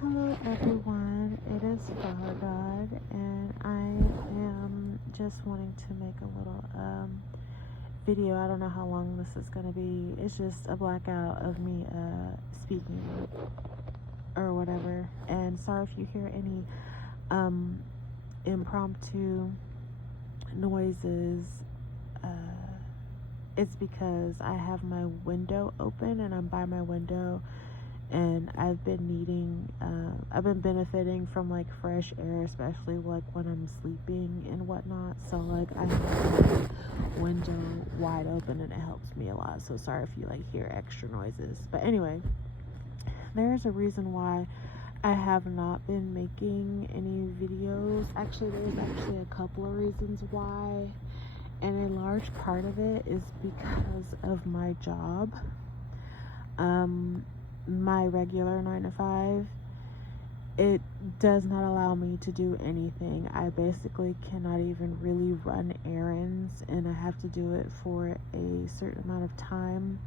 Hello everyone, it is Flower God, and I am just wanting to make a little video. I don't know how long this is going to be. It's just a blackout of me speaking or whatever. And sorry if you hear any impromptu noises. It's because I have my window open and I'm by my window, and I've been benefiting from like fresh air, especially like when I'm sleeping and whatnot. So like I have my window wide open and it helps me a lot. So sorry if you like hear extra noises. But anyway, there's a reason why I have not been making any videos. Actually, there's actually a couple of reasons why. And a large part of it is because of my job. My regular 9 to 5, it does not allow me to do anything. I basically cannot even really run errands, and I have to do it for a certain amount of time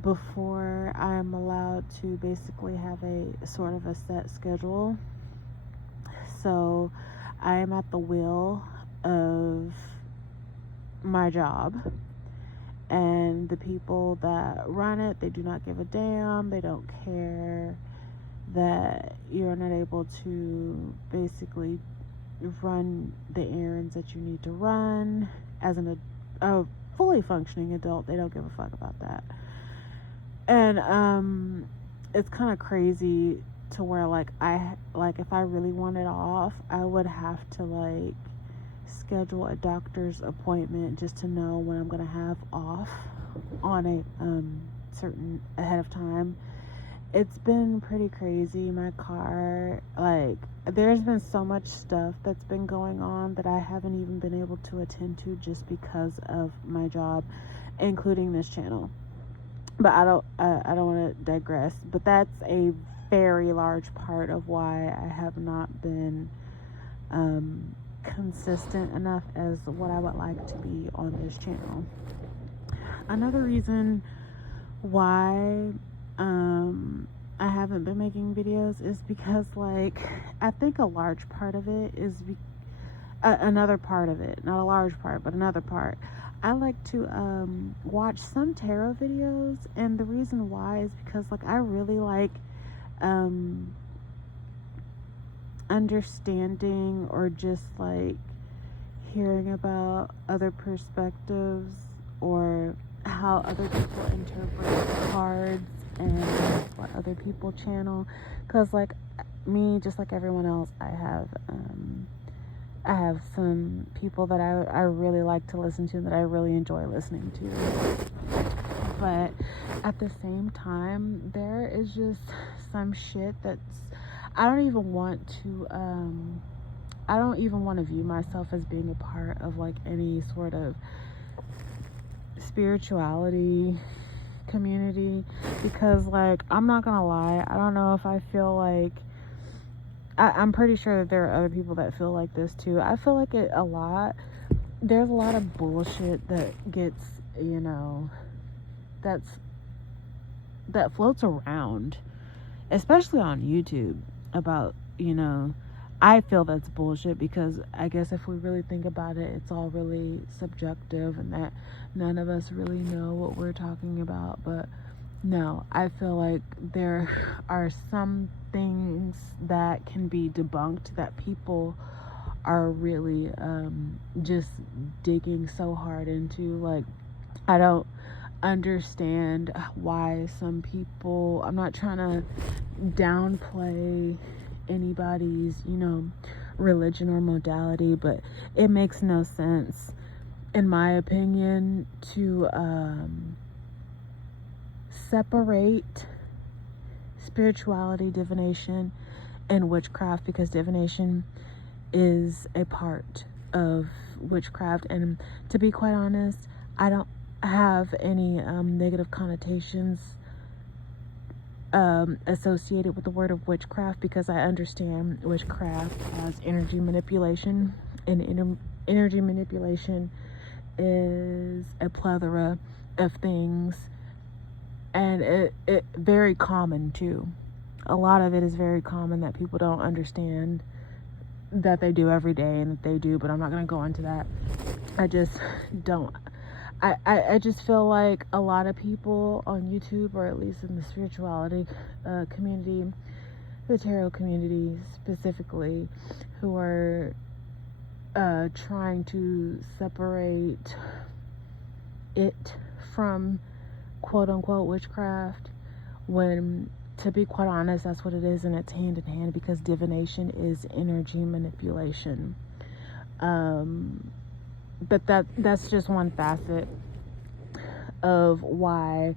before I'm allowed to basically have a sort of a set schedule. So I am at the will of my job, and the people that run it, they do not give a damn. They don't care that you're not able to basically run the errands that you need to run as a fully functioning adult. They don't give a fuck about that. And it's kind of crazy to where like if I really wanted off, I would have to like schedule a doctor's appointment just to know when I'm gonna have off on a certain ahead of time. It's been pretty crazy. My car, like, there's been so much stuff that's been going on that I haven't even been able to attend to just because of my job, including this channel. But I don't want to digress. But that's a very large part of why I have not been consistent enough as what I would like to be on this channel. Another reason why I haven't been making videos is because like I think a large part of it is another part of it, not a large part but another part, I like to watch some tarot videos, and the reason why is because like I really like understanding or just like hearing about other perspectives or how other people interpret cards and what other people channel. Because like me, just like everyone else, I have some people that I really like to listen to, that I really enjoy listening to. But at the same time, there is just some shit that's I don't even want to view myself as being a part of like any sort of spirituality community, because like I'm not gonna lie, I don't know if I feel like I'm pretty sure that there are other people that feel like this too. I feel like there's a lot of bullshit that gets, that floats around, especially on YouTube, about, I feel that's bullshit, because I guess if we really think about it, it's all really subjective and that none of us really know what we're talking about. But no, I feel like there are some things that can be debunked that people are really just digging so hard into. Like, I don't understand why some people, I'm not trying to downplay anybody's religion or modality, but it makes no sense in my opinion to separate spirituality, divination, and witchcraft, because divination is a part of witchcraft. And to be quite honest, I don't have any negative connotations associated with the word of witchcraft, because I understand witchcraft as energy manipulation, and energy manipulation is a plethora of things, and it very common too. a lot of it is very common that people don't understand that they do every day and that they do, but I'm not going to go into that. I just don't. I just feel like a lot of people on YouTube, or at least in the spirituality community, the tarot community specifically, who are trying to separate it from quote unquote witchcraft, when, to be quite honest, that's what it is, and it's hand in hand, because divination is energy manipulation. But that's just one facet of why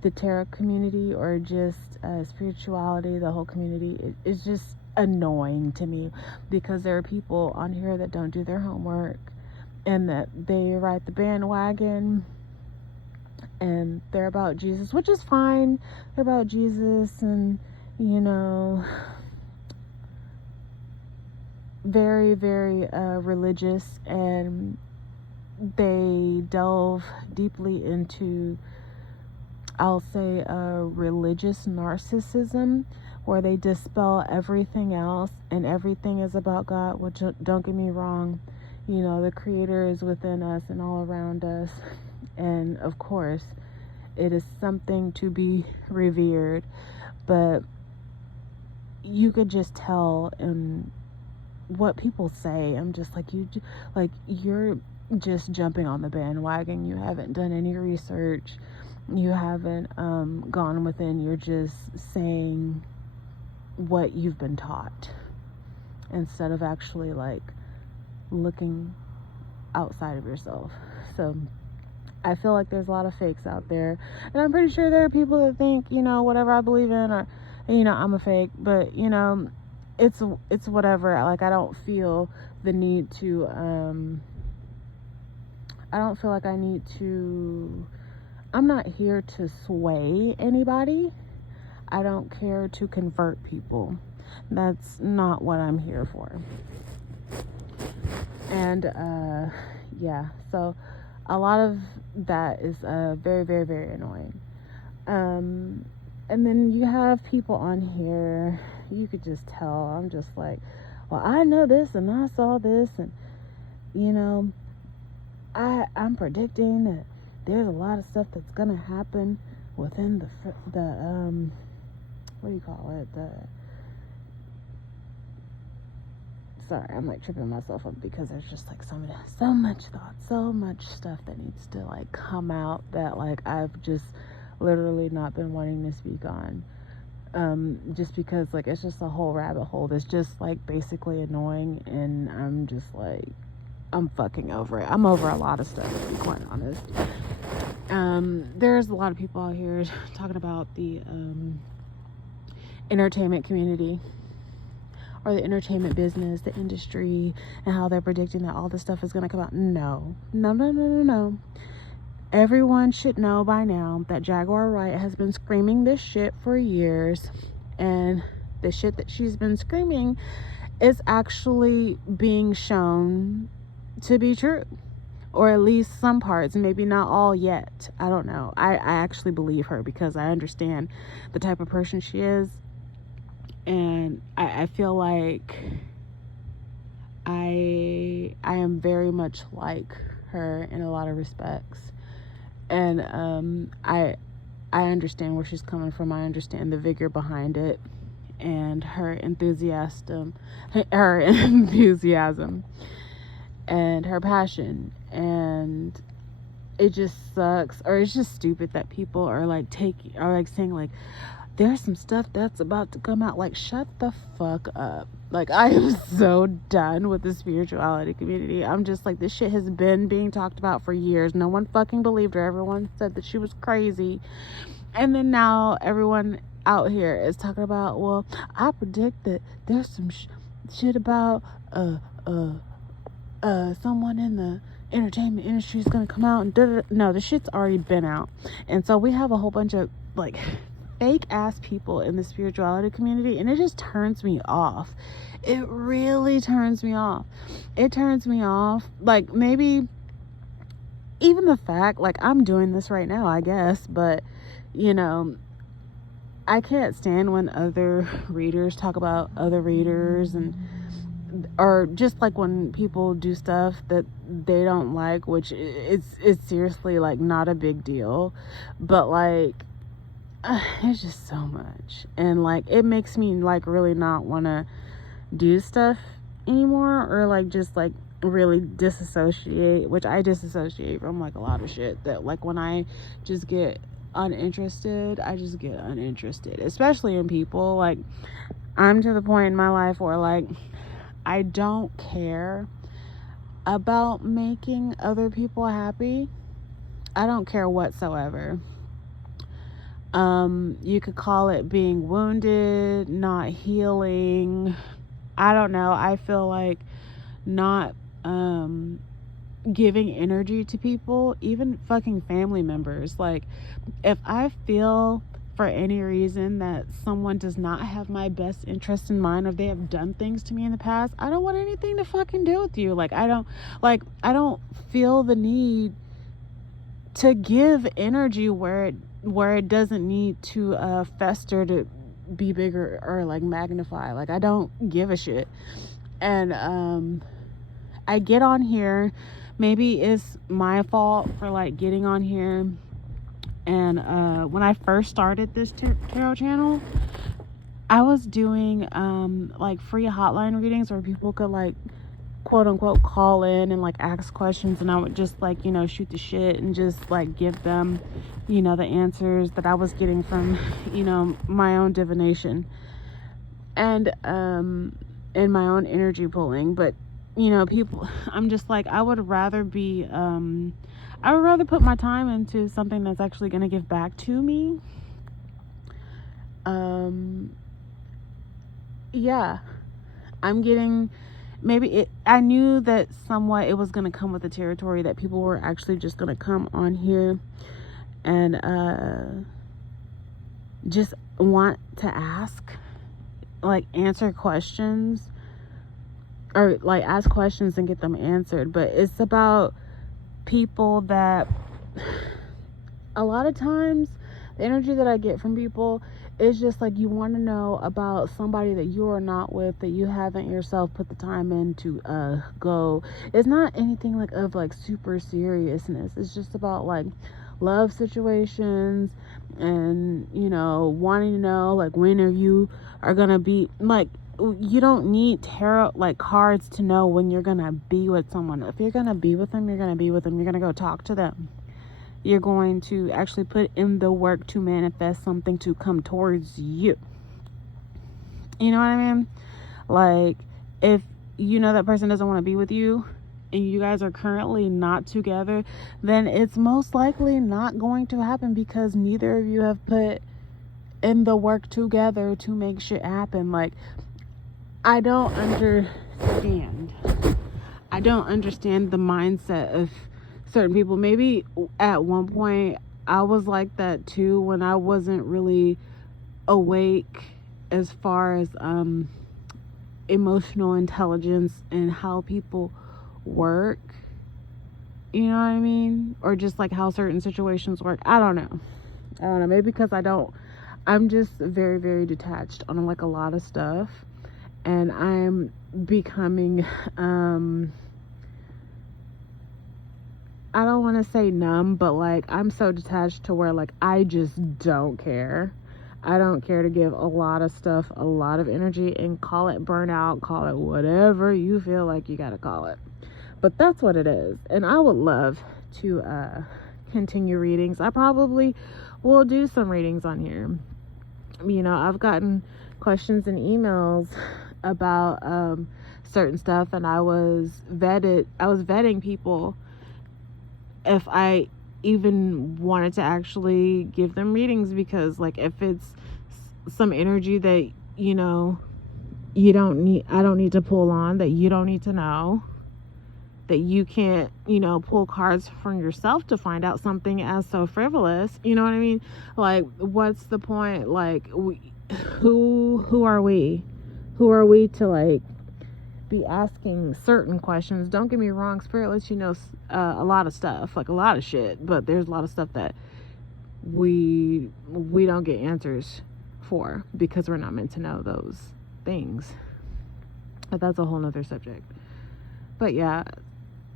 the tarot community, or just spirituality, the whole community, is just annoying to me, because there are people on here that don't do their homework, and that they ride the bandwagon, and they're about Jesus, which is fine. They're about Jesus, and very, very religious, and they delve deeply into, I'll say, religious narcissism, where they dispel everything else and everything is about God, which, don't get me wrong, the Creator is within us and all around us, and of course it is something to be revered, but you could just tell in what people say. I'm just like, you're just jumping on the bandwagon. You haven't done any research. You haven't gone within. You're just saying what you've been taught, instead of actually looking outside of yourself. So I feel like there's a lot of fakes out there, and I'm pretty sure there are people that think, whatever I believe in, or I'm a fake, but it's whatever. I don't feel the need to I don't feel like I need to, I'm not here to sway anybody. I don't care to convert people. That's not what I'm here for. And yeah, so a lot of that is very, very, very annoying. And then you have people on here, you could just tell, I'm just like, well, I know this and I saw this, and I'm predicting that there's a lot of stuff that's gonna happen within the what do you call it, sorry, I'm tripping myself up, because there's just so much thought, so much stuff that needs to come out, that I've just literally not been wanting to speak on, just because it's just a whole rabbit hole that's just basically annoying, and I'm just I'm fucking over it. I'm over a lot of stuff, to be quite honest. There's a lot of people out here talking about the entertainment community, or the entertainment business, the industry, and how they're predicting that all this stuff is going to come out. No. Everyone should know by now that Jaguar Wright has been screaming this shit for years, and the shit that she's been screaming is actually being shown to be true, or at least some parts, maybe not all yet. I don't know. I actually believe her, because I understand the type of person she is, and I feel like I am very much like her in a lot of respects, and I understand where she's coming from. I understand the vigor behind it, and her enthusiasm and her passion. And it just sucks, or it's just stupid that people are saying there's some stuff that's about to come out. Shut the fuck up. I am so done with the spirituality community. I'm just this shit has been being talked about for years. No one fucking believed her. Everyone said that she was crazy, and then now everyone out here is talking about, well, I predict that there's some shit about someone in the entertainment industry is gonna come out, and no, the shit's already been out. And so we have a whole bunch of fake ass people in the spirituality community, and it just turns me off. It really turns me off. It turns me off. Maybe even the fact I'm doing this right now, I guess, but I can't stand when other readers talk about other readers, and or just like when people do stuff that they don't like, which it's seriously like not a big deal, but like it's just so much, and like it makes me like really not want to do stuff anymore, or like just like really disassociate, which I disassociate from like a lot of shit, that like when I just get uninterested, I just get uninterested, especially in people. Like I'm to the point in my life where like I don't care about making other people happy. I don't care whatsoever. You could call it being wounded, not healing. I don't know. I feel like not giving energy to people, even fucking family members. Like if I feel for any reason that someone does not have my best interest in mind, or they have done things to me in the past, I don't want anything to fucking do with you. Like I don't feel the need to give energy where it doesn't need to fester to be bigger or like magnify. Like I don't give a shit. And I get on here, maybe it's my fault for like getting on here, and when I first started this tarot channel, I was doing like free hotline readings where people could like quote unquote call in and like ask questions, and I would just like, you know, shoot the shit and just like give them, you know, the answers that I was getting from, you know, my own divination and my own energy pulling. But you know, people, I'm just like, I would rather put my time into something that's actually going to give back to me. Yeah, I'm getting, I knew that somewhat it was going to come with the territory that people were actually just going to come on here and just want to ask, like answer questions, or like ask questions and get them answered. But it's about people that a lot of times the energy that I get from people is just like, you want to know about somebody that you are not with, that you haven't yourself put the time in to go. It's not anything like of like super seriousness. It's just about like love situations, and you know, wanting to know like when you are gonna be like, you don't need tarot like cards to know when you're gonna be with someone. If you're gonna be with them, you're gonna be with them. You're gonna go talk to them. You're going to actually put in the work to manifest something to come towards you. You know what I mean? Like if you know that person doesn't want to be with you, and you guys are currently not together, then it's most likely not going to happen, because neither of you have put in the work together to make shit happen. Like I don't understand the mindset of certain people. Maybe at one point I was like that too, when I wasn't really awake as far as emotional intelligence and how people work, you know what I mean, or just like how certain situations work. I don't know, maybe because I'm just very, very detached on like a lot of stuff, and I'm becoming I don't want to say numb, but like I'm so detached to where like I just don't care. I don't care to give a lot of stuff a lot of energy, and call it burnout, call it whatever you feel like you gotta call it. But that's what it is. And I would love to continue readings. I probably will do some readings on here. You know, I've gotten questions and emails about certain stuff, and I was vetting people if I even wanted to actually give them readings, because like if it's some energy that, you know, I don't need to pull on, that you don't need to know, that you can't, you know, pull cards from yourself to find out something as so frivolous, you know what I mean? Like what's the point? Like who are we to like be asking certain questions? Don't get me wrong, Spirit lets you know a lot of stuff, like a lot of shit, but there's a lot of stuff that we don't get answers for, because we're not meant to know those things. But that's a whole nother subject. But yeah,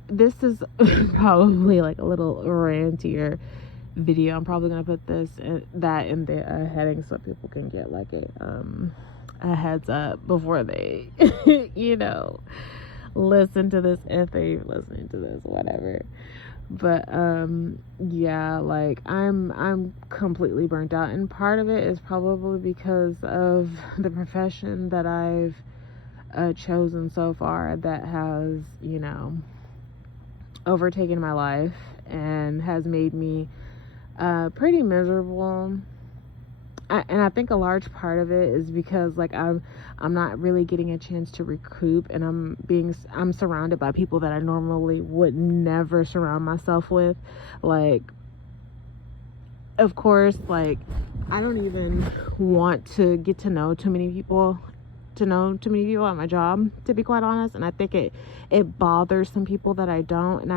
this is probably like a little rantier video. I'm probably gonna put that in the heading so people can get like a heads up before they listen to this, if they're listening to this, whatever. But yeah, like I'm completely burnt out, and part of it is probably because of the profession that I've chosen so far, that has overtaken my life and has made me pretty miserable. And I think a large part of it is because like I'm not really getting a chance to recoup, and I'm surrounded by people that I normally would never surround myself with. Like, of course, like I don't even want to get to know too many people at my job, to be quite honest. And I think it bothers some people that I don't, and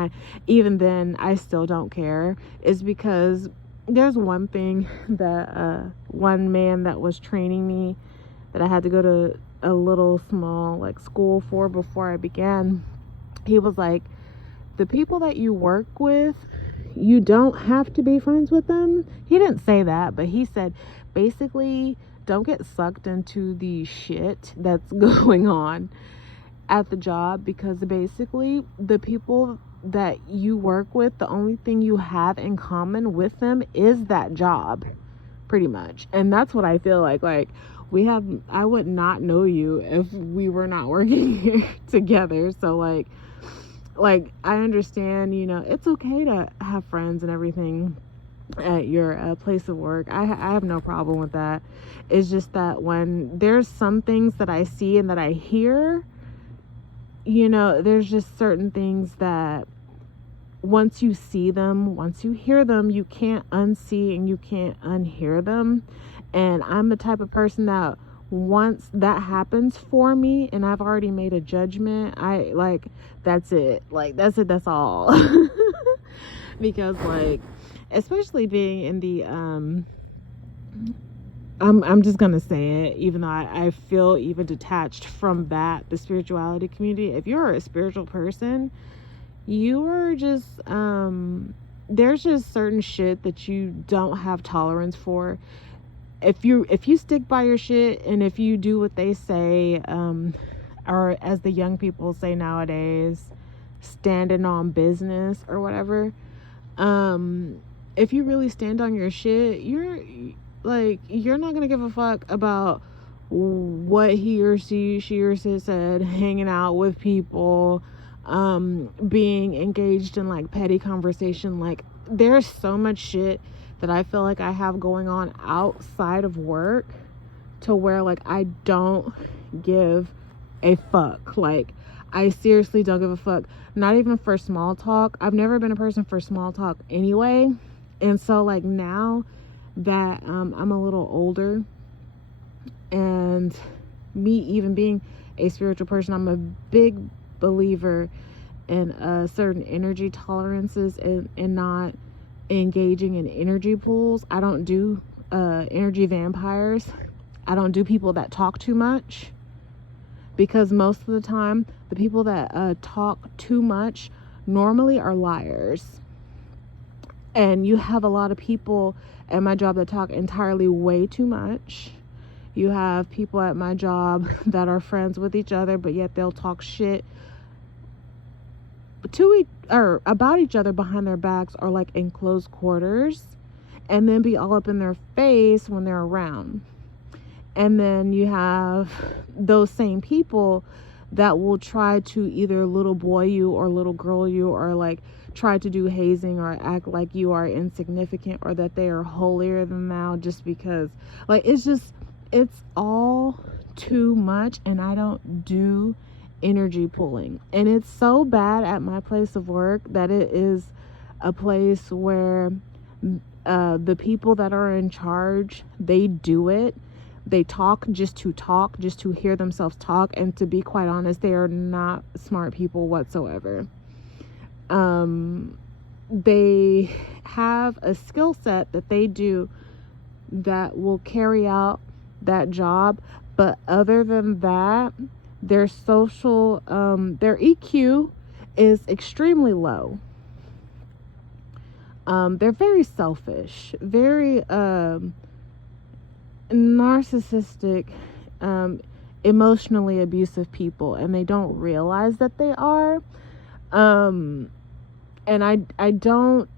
I still don't care. Is because there's one thing that one man that was training me, that I had to go to a little small like school for before I began. He was like, the people that you work with, you don't have to be friends with them. He didn't say that, but he said basically don't get sucked into the shit that's going on at the job, because basically the people that you work with, the only thing you have in common with them is that job, pretty much. And that's what I feel like I would not know you if we were not working here together. So like I understand, it's okay to have friends and everything at your place of work. I have no problem with that. It's just that when there's some things that I see and that I hear, there's just certain things that once you see them, once you hear them, you can't unsee and you can't unhear them. And I'm the type of person that once that happens for me and I've already made a judgment, that's it. That's all. Because especially being in the I'm just gonna say it, even though I feel even detached from the spirituality community. If you're a spiritual person, you are just there's just certain shit that you don't have tolerance for. If you stick by your shit, and if you do what they say, or as the young people say nowadays, standing on business or whatever, if you really stand on your shit, you're not gonna give a fuck about what she or she said, hanging out with people, being engaged in petty conversation. There's so much shit that I feel like I have going on outside of work, to where I don't give a fuck. I seriously don't give a fuck. Not even for small talk. I've never been a person for small talk anyway. And so now that I'm a little older, and me even being a spiritual person, I'm a big believer in certain energy tolerances, and not engaging in energy pools. I don't do energy vampires. I don't do people that talk too much, because most of the time the people that talk too much normally are liars. And you have a lot of people at my job that talk entirely way too much. You have people at my job that are friends with each other, but yet they'll talk shit or about each other behind their backs, or in close quarters, and then be all up in their face when they're around. And then you have those same people that will try to either little boy you or little girl you, or try to do hazing or act like you are insignificant, or that they are holier than thou, just because it's all too much. And I don't do energy pulling, and it's so bad at my place of work that it is a place where the people that are in charge, they do it. They talk just to hear themselves talk, and to be quite honest, they are not smart people whatsoever. They have a skill set that they do that will carry out that job. But other than that, their social, their EQ is extremely low. They're very selfish, very narcissistic, emotionally abusive people, and they don't realize that they are. And I don't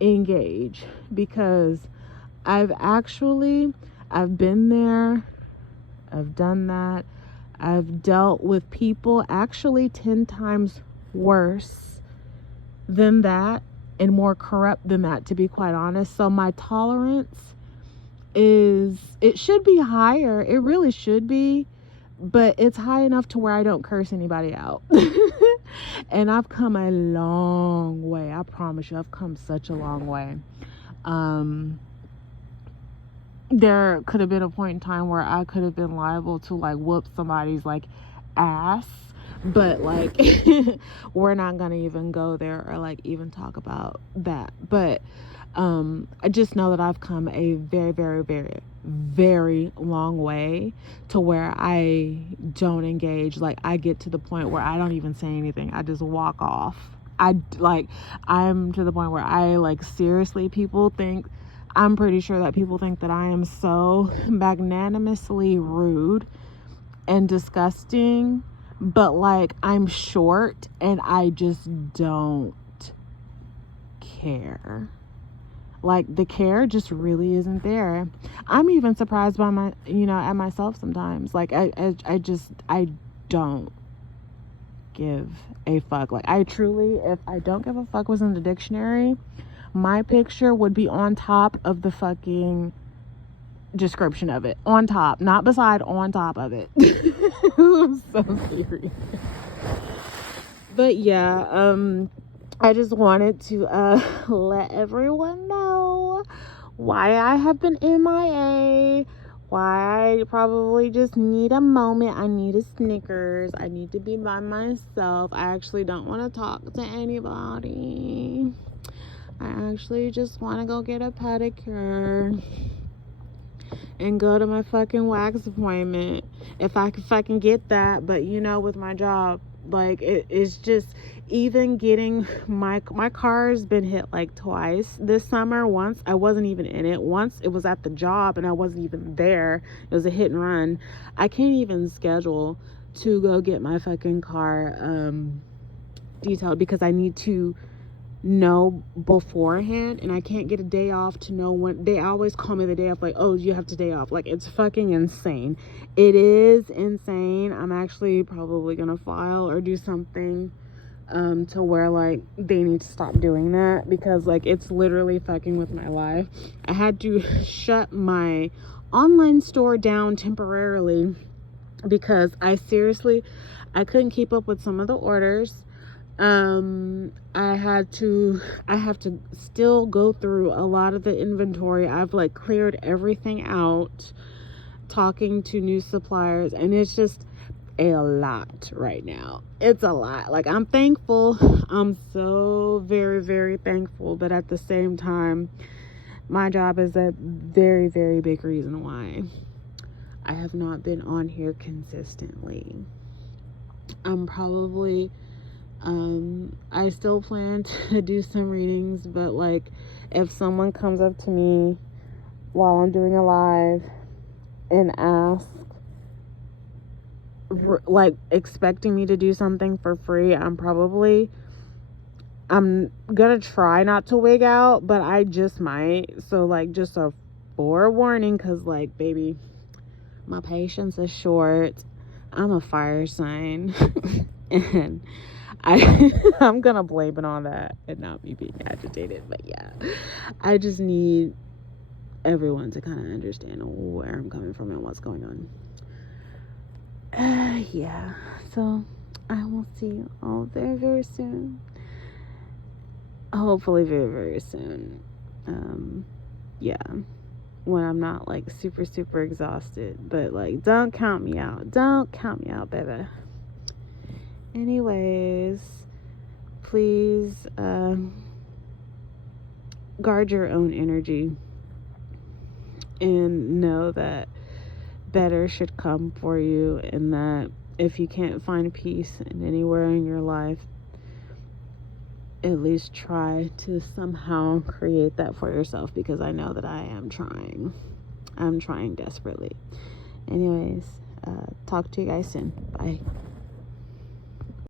engage because I've been there, I've done that. I've dealt with people actually 10 times worse than that and more corrupt than that, to be quite honest. So my tolerance it should be higher. It really should be, but it's high enough to where I don't curse anybody out. And I've come a long way. I promise you, I've come such a long way. There could have been a point in time where I could have been liable to like whoop somebody's like ass, but like we're not gonna even go there or like even talk about that. But I just know that I've come a very, very, very, very long way to where I don't engage. Like, I get to the point where I don't even say anything. I just walk off. I'm to the point where I like, seriously, I'm pretty sure that people think that I am so magnanimously rude and disgusting, but like, I'm short and I just don't care. Like, the care just really isn't there. I'm even surprised by at myself sometimes. Like, I don't give a fuck. Like, I truly, if I don't give a fuck was in the dictionary, my picture would be on top of the fucking description of it. On top, not beside, on top of it. I'm so serious. But yeah, I just wanted to let everyone know why I have been MIA, why I probably just need a moment. I need a Snickers. I need to be by myself. I actually don't want to talk to anybody. I actually just want to go get a pedicure and go to my fucking wax appointment if I could fucking get that. But with my job, like, it's just, even getting my car's been hit like twice this summer. Once I wasn't even in it. Once it was at the job and I wasn't even there. It was a hit and run. I can't even schedule to go get my fucking car detailed because I need to know beforehand, and I can't get a day off to know when. They always call me the day off, like, oh, you have today off. Like, it's fucking insane. It is insane. I'm actually probably gonna file or do something to where like they need to stop doing that, because like it's literally fucking with my life. I had to shut my online store down temporarily because I couldn't keep up with some of the orders. I have to still go through a lot of the inventory. I've like cleared everything out, talking to new suppliers, and it's just a lot right now. It's a lot. Like, I'm thankful. I'm so very, very thankful, but at the same time, my job is a very, very big reason why I have not been on here consistently. I'm probably I still plan to do some readings, but like, if someone comes up to me while I'm doing a live and asks, like, expecting me to do something for free, I'm gonna try not to wig out, but I just might. So like, just a forewarning, because like, baby, my patience is short. I'm a fire sign. And I'm gonna blame it on that and not me being agitated. But yeah, I just need everyone to kind of understand where I'm coming from and what's going on. Yeah, so I will see you all very, very soon. Hopefully very, very soon. Yeah, when I'm not like super, super exhausted. But like, don't count me out. Don't count me out, baby. Anyways, please guard your own energy and know that better should come for you, and that if you can't find peace in anywhere in your life, at least try to somehow create that for yourself, because I know that I am trying. I'm trying desperately. Anyways, talk to you guys soon. Bye.